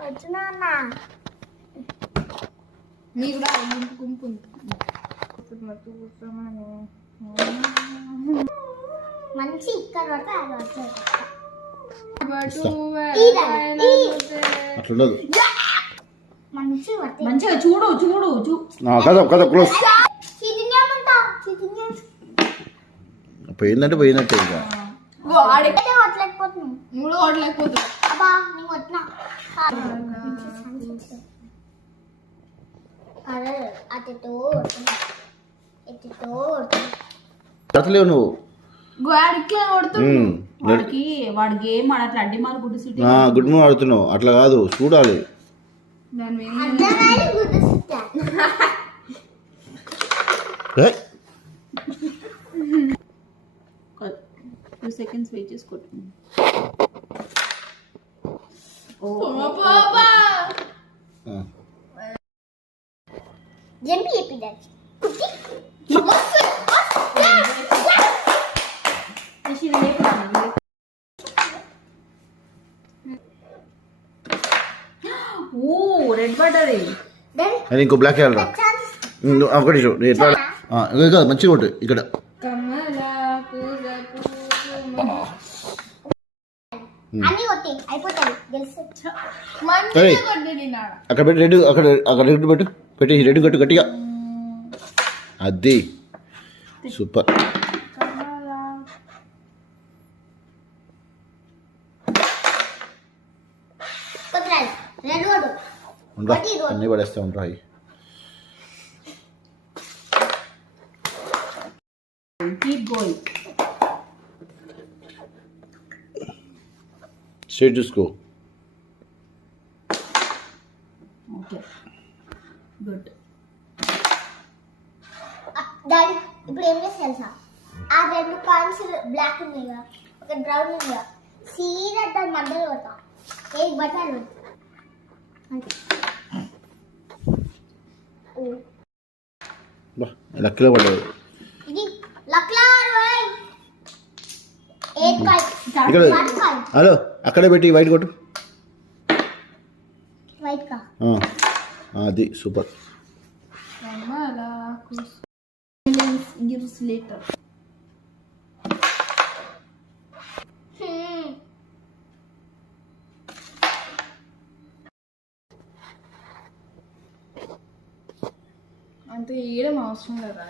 వచ్చినా నీకు కూడా గుంపు మంచి ఇక్కడ అట్లుండదు మంచిగా చూడు పోయిందంటే పోయినట్టే ఇక మూడు కొట్టలేకపోతుంది అట్లేవు నువ్వు వాడికి వాడి గేమ్ అట్లా అడ్డి మారు గుడ్డు సిటీ గుడ్ మార్నింగ్ ఆడుతున్నావు అట్లా కాదు చూడాలి దాని 2 seconds వెయిట్ చేసుకోండి జంపి ఎపిడెట్ ఓ రెడ్ బటర్ అది ఇంకో బ్లాక్ వేయాలరా ఒకటి ఎట్లా కాదు మంచిగా ఉంటుంది ఇక్కడ అక్కడ పెట్టి రెడ్ అక్కడ రెడ్ పెట్టేసి రెడ్ కట్టు గట్టిగా అది సూపర్ ఉండరా అన్నీ పడేస్తా ఉంటా స్ట్రేట్ చూసుకో గుడ్ డాడీ ఇప్పుడు ఏం చేసి తెలుసా ఆ 2 కాయిన్స్ బ్లాక్ ఉన్నాయి కదా ఒక బ్రౌన్ ఉంది కదా సీదా దాని మధ్యలో కొడతా एक बटन లక్కలో పడ్డది ఇది లక్లా రోయ్ ఇక్కడ హలో అక్కడే పెట్టి వైట్ కొట్టు వైట్ కా అది సూపర్ gives later అంతే ఏడం అవసరం లేదా